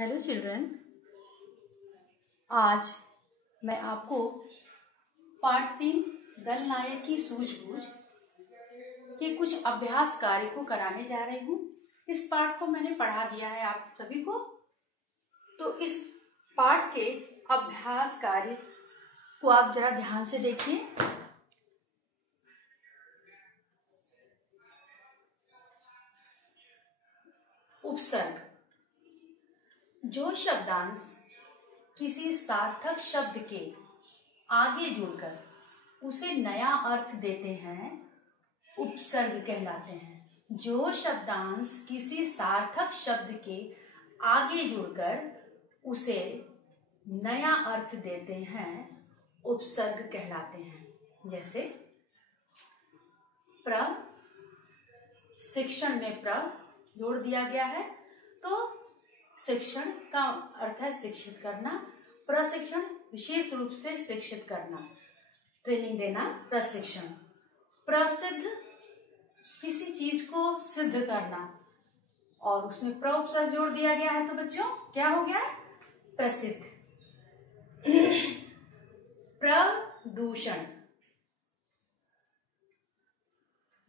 Hello children, आज मैं आपको पाठ 3 दल नायक की सूझबूझ के कुछ अभ्यास कार्य को कराने जा रही हूँ। इस पाठ को मैंने पढ़ा दिया है आप सभी को, तो इस पाठ के अभ्यास कार्य को आप जरा ध्यान से देखिए। उपसर्ग, जो शब्दांश किसी सार्थक शब्द के आगे जुड़कर उसे नया अर्थ देते हैं, उपसर्ग कहलाते हैं। जो शब्दांश किसी सार्थक शब्द के आगे जुड़कर उसे नया अर्थ देते हैं, उपसर्ग कहलाते हैं। जैसे प्र, शिक्षण में प्र जोड़ दिया गया है, तो शिक्षण का अर्थ है शिक्षित करना। प्रशिक्षण विशेष रूप से शिक्षित करना, ट्रेनिंग देना, प्रशिक्षण। प्रसिद्ध, किसी चीज को सिद्ध करना, और उसमें प्र उपसर्ग जोड़ दिया गया है, तो बच्चों क्या हो गया है? प्रसिद्ध। प्रदूषण,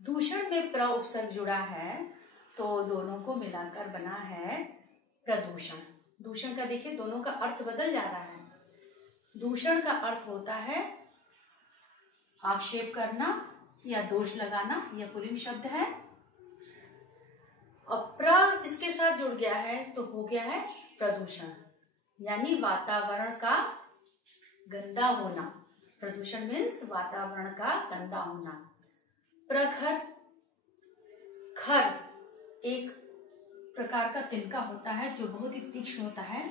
दूषण में प्र उपसर्ग जुड़ा है, तो दोनों को मिलाकर बना है प्रदूषण। दूषण का देखिए दोनों का अर्थ बदल जा रहा है। दूषण का अर्थ होता है आक्षेप करना या दोष लगाना, यह पुल्लिंग शब्द है। और प्र इसके साथ जुड़ गया है तो हो गया है प्रदूषण, यानी वातावरण का गंदा होना। प्रदूषण मीन्स वातावरण का गंदा होना। प्रखर, खर एक प्रकार का तिनका होता है जो बहुत ही तीक्ष्ण होता है,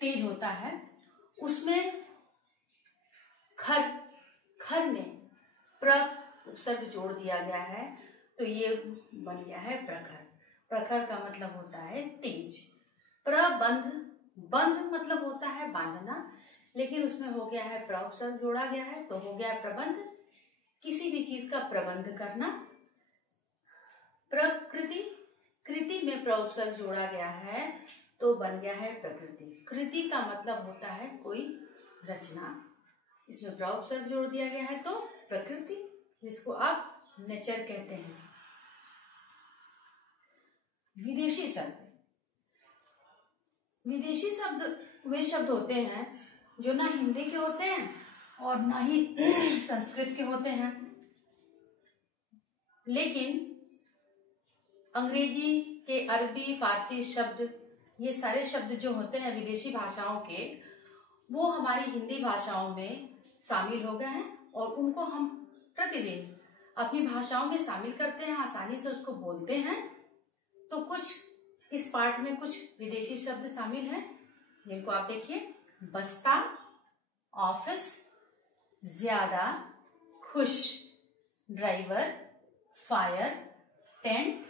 तेज होता है। उसमें खर, खर में प्र उपसर्ग जोड़ दिया गया है, तो ये बन गया है प्रखर। प्रखर का मतलब होता है तेज। प्रबंध, बंध मतलब होता है बांधना, लेकिन उसमें हो गया है प्र उपसर्ग जोड़ा गया है, तो हो गया है प्रबंध, किसी भी चीज का प्रबंध करना। प्रकृति, कृति में प्र उपसर्ग जोड़ा गया है, तो बन गया है प्रकृति। कृति का मतलब होता है कोई रचना, इसमें प्र उपसर्ग जोड़ दिया गया है, तो प्रकृति, जिसको आप नेचर कहते हैं। विदेशी शब्द, विदेशी शब्द वे शब्द होते हैं जो ना हिंदी के होते हैं और ना ही संस्कृत के होते हैं, लेकिन अंग्रेजी के, अरबी, फारसी शब्द, ये सारे शब्द जो होते हैं विदेशी भाषाओं के, वो हमारी हिंदी भाषाओं में शामिल हो गए हैं, और उनको हम प्रतिदिन अपनी भाषाओं में शामिल करते हैं, आसानी से उसको बोलते हैं। तो कुछ इस पाठ में कुछ विदेशी शब्द शामिल हैं, जिनको आप देखिए। बस्ता, ऑफिस, ज्यादा, खुश, driver, fire, tent,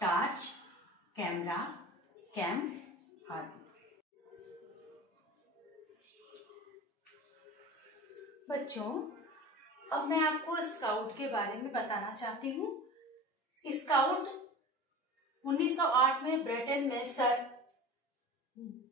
torch, camera, camp आदि। बच्चों, अब मैं आपको स्काउट के बारे में बताना चाहती हूँ। स्काउट 1908 में ब्रिटेन में सर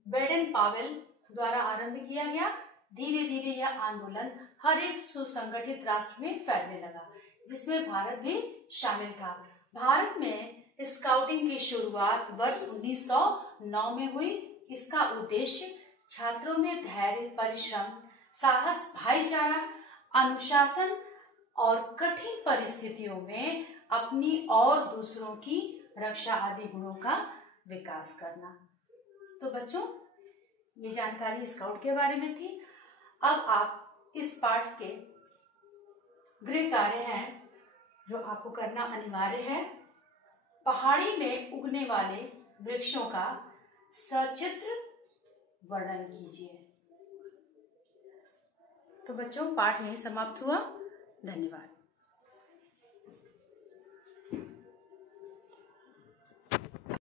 बेडन पावेल द्वारा आरंभ किया गया। धीरे धीरे यह आंदोलन हर एक सुसंगठित राष्ट्र में फैलने लगा, जिसमें भारत भी शामिल था। भारत में स्काउटिंग की शुरुआत वर्ष 1909 में हुई। इसका उद्देश्य छात्रों में धैर्य, परिश्रम, साहस, भाईचारा, अनुशासन और कठिन परिस्थितियों में अपनी और दूसरों की रक्षा आदि गुणों का विकास करना। तो बच्चों, ये जानकारी स्काउट के बारे में थी। अब आप इस पाठ के गृह कार्य हैं जो आपको करना अनिवार्य है। पहाड़ी में उगने वाले वृक्षों का सचित्र वर्णन कीजिए। तो बच्चों, पाठ यहीं समाप्त हुआ। धन्यवाद।